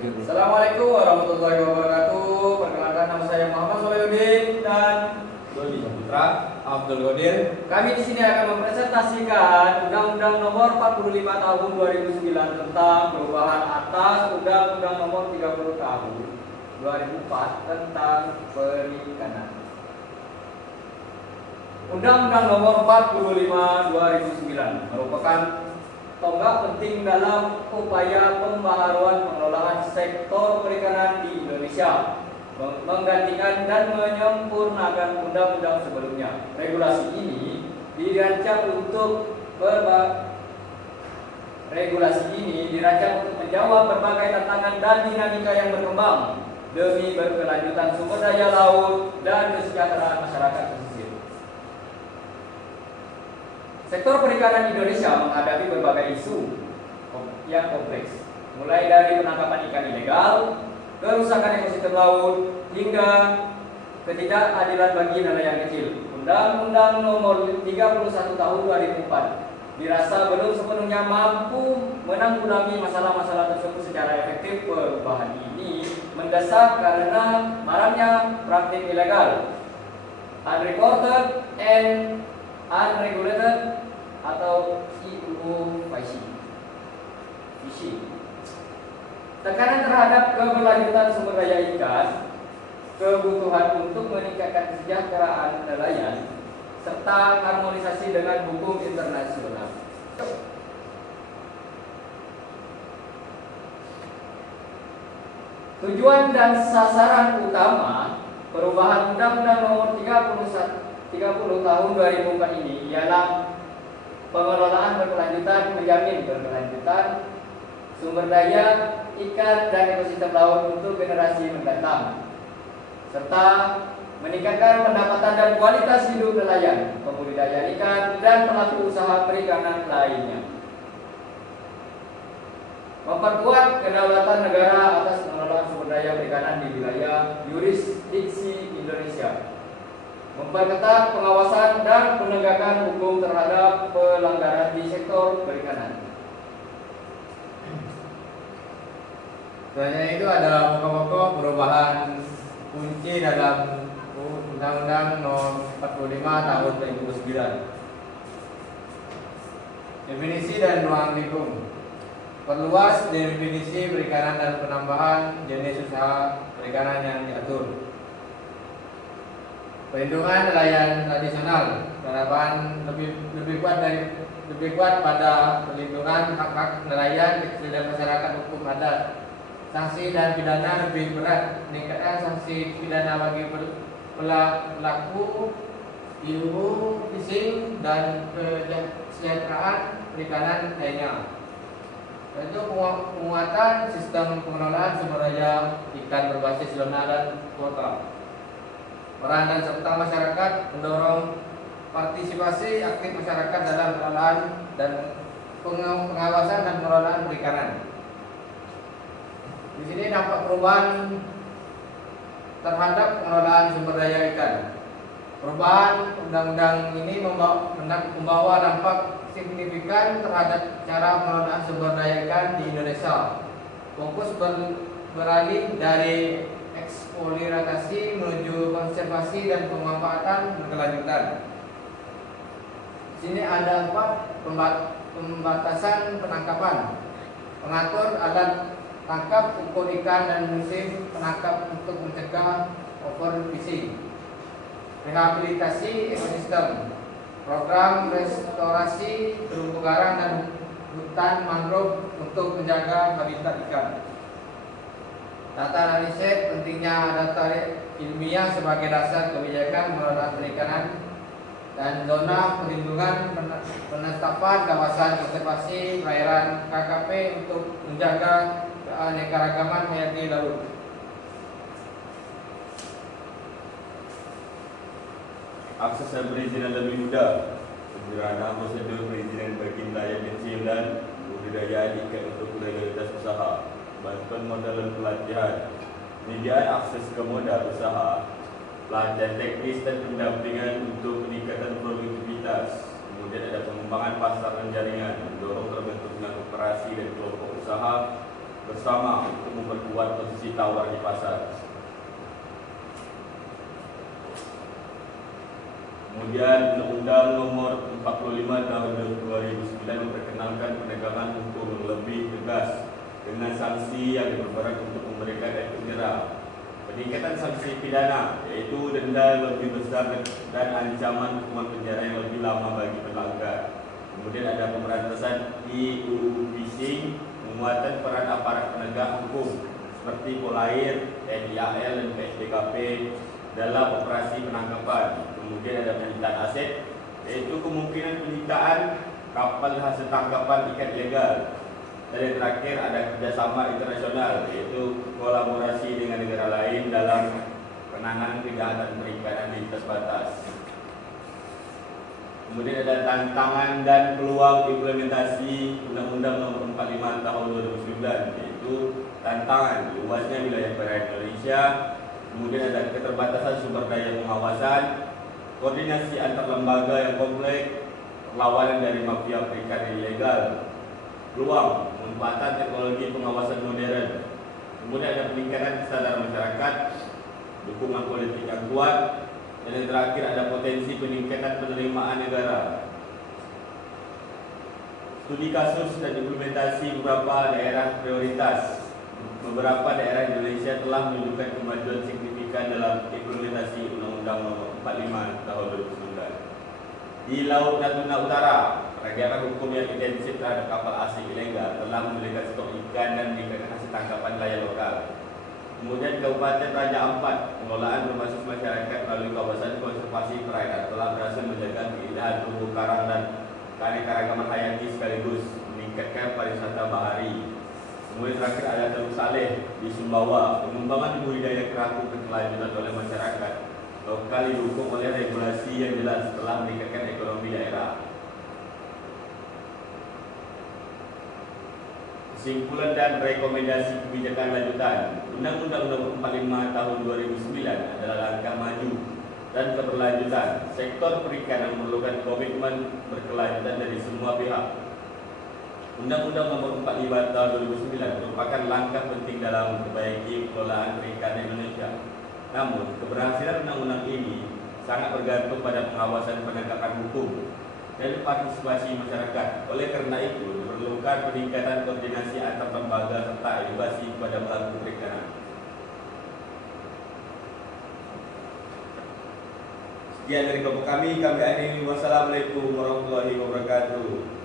Assalamualaikum warahmatullahi wabarakatuh. Perkenalkan, nama saya Muhammad Solehudin dan Doni Putra Abdul Qadir. kami di sini akan mempresentasikan Undang-Undang Nomor 45 Tahun 2009 tentang perubahan atas Undang-Undang Nomor 30 Tahun 2004 tentang perikanan. Undang-Undang Nomor 45 2009 merupakan tonggak penting dalam upaya pembaharuan pengelolaan sektor perikanan di Indonesia, menggantikan dan menyempurnakan undang-undang sebelumnya. Regulasi ini dirancang untuk menjawab berbagai tantangan dan dinamika yang berkembang demi berkelanjutan sumber daya laut dan kesejahteraan masyarakat pesisir. Sektor perikanan Indonesia menghadapi berbagai isu yang kompleks, mulai dari penangkapan ikan ilegal, kerusakan ekosistem laut, hingga ketidakadilan bagi nelayan kecil. Undang-Undang Nomor 31 Tahun 2004 dirasa belum sepenuhnya mampu menanggulangi masalah-masalah tersebut secara efektif. Perubahan ini mendesak karena maraknya praktik ilegal, unreported and unregulated atau UU fishing. Tekanan terhadap keberlanjutan sumber daya ikan, kebutuhan untuk meningkatkan kesejahteraan nelayan, serta harmonisasi dengan hukum internasional. Tujuan dan sasaran utama perubahan Undang-Undang Nomor 30 Tahun 2004 ini ialah pengelolaan berkelanjutan, menjamin berkelanjutan sumber daya ikan dan ekosistem laut untuk generasi mendatang, serta meningkatkan pendapatan dan kualitas hidup nelayan, pembudidaya ikan, dan pelaku usaha perikanan lainnya. Memperkuat kedaulatan negara atas pengelolaan sumber daya perikanan di wilayah yurisdiksi Indonesia. Memperketat pengawasan dan penegakan hukum terhadap pelanggaran di sektor perikanan. Selanjutnya itu ada pokok-pokok perubahan kunci dalam Undang-Undang Nomor 45 Tahun 2009. Definisi dan ruang lingkup. Perluas definisi perikanan dan penambahan jenis usaha perikanan yang diatur. Perlindungan nelayan tradisional, penerapan lebih kuat pada perlindungan hak-hak nelayan kecil dan masyarakat hukum adat. Sanksi dan pidana lebih berat, meningkatkan sanksi pidana bagi pelaku UU fishing dan kesejahteraan perikanan lainnya. Itu penguatan sistem pengelolaan sumber daya ikan berbasis zona dan kuota. Peran dan serta masyarakat, mendorong partisipasi aktif masyarakat dalam pengelolaan dan pengawasan dan pengelolaan perikanan. Di sini dampak perubahan terhadap pengelolaan sumber daya ikan. Perubahan undang-undang ini membawa dampak signifikan terhadap cara pengelolaan sumber daya ikan di Indonesia. Fokus beralih dari eksploitasi menuju konservasi dan pemanfaatan berkelanjutan. Di sini ada 4 pembatasan penangkapan, pengatur alat tangkap, ukur ikan dan musim penangkap untuk mencegah overfishing, rehabilitasi ekosistem, program restorasi terumbu karang dan hutan mangrove untuk menjaga habitat ikan. Data analisis, pentingnya data ilmiah sebagai dasar kebijakan pengelolaan perikanan, dan zona perlindungan penetapan kawasan konservasi perairan KKP untuk menjaga keanekaragaman hayati laut. Akses dan perizinan lebih mudah, sederhana prosedur perizinan bagi nelayan kecil dan budidaya ikan untuk legalitas usaha, bantuan modal dan pelatihan, penyediaan akses ke modal usaha, pelatihan teknis dan pendampingan untuk peningkatan produktivitas. Kemudian ada pengembangan pasar dan jaringan, mendorong terbentuknya koperasi dan kelompok usaha, bersama untuk memperkuat posisi tawar di pasar. Kemudian Undang-Undang Nomor 45 Tahun 2009 memperkenalkan penegakan hukum yang lebih tegas dengan sanksi yang diperberat untuk memberikan efek jerah. Peningkatan sanksi pidana yaitu denda yang lebih besar dan ancaman hukuman penjara yang lebih lama bagi pelanggar. Kemudian ada pemberantasan di UU Phishing, penguatan peran aparat penegak hukum seperti Polair, TNI AL dan PSDKP dalam operasi penangkapan. Kemudian ada penyitaan aset, yaitu kemungkinan penyitaan kapal hasil tangkapan ikan ilegal. Dan yang terakhir ada kerjasama internasional, yaitu kolaborasi dengan negara lain dalam penanganan kejahatan perikanan lintas batas. Kemudian ada tantangan dan peluang implementasi Undang-Undang Nomor 45 Tahun 2009, yaitu tantangan luasnya wilayah perairan Indonesia. Kemudian ada keterbatasan sumber daya pengawasan, koordinasi antar lembaga yang kompleks, perlawanan dari mafia perikanan ilegal, peluang pemanfaatan teknologi pengawasan modern. Kemudian ada peningkatan kesadaran masyarakat, dukungan politik yang kuat, dan yang terakhir ada potensi peningkatan penerimaan negara. Studi kasus dan implementasi beberapa daerah prioritas. Beberapa daerah Indonesia telah menunjukkan kemajuan signifikan dalam implementasi Undang-Undang Nomor 45 Tahun 2009. Di Laut Natuna Utara, penegakan hukum yang intensif terhadap kapal asing ilegal telah memiliki stok ikan dan meningkatkan hasil tangkapan nelayan lokal. Kemudian Kabupaten Raja Ampat, pengelolaan berbasis masyarakat melalui kawasan konservasi perairan telah berhasil menjaga keindahan terumbu karang dan keanekaragaman hayati sekaligus meningkatkan pariwisata bahari. Kemudian terakhir ada Teluk Saleh di Sumbawa, pengembangan budidaya kerapu berkelanjutan oleh masyarakat lokal didukung oleh regulasi yang jelas telah meningkatkan ekonomi daerah. Kesimpulan dan rekomendasi kebijakan lanjutan. Undang-Undang Nomor 45 Tahun 2009 adalah langkah maju dan keberlanjutan. Sektor perikanan memerlukan komitmen berkelanjutan dari semua pihak. Undang-Undang Nomor 45 Tahun 2009 merupakan langkah penting dalam memperbaiki pengelolaan perikanan Indonesia. Namun, keberhasilan undang-undang ini sangat bergantung pada pengawasan penegakan hukum dan partisipasi masyarakat. Oleh karena itu, diperlukan peningkatan koordinasi antar lembaga serta edukasi kepada pelaku perikanan. Sekian dari kelompok kami akhiri. Wassalamualaikum warahmatullahi wabarakatuh.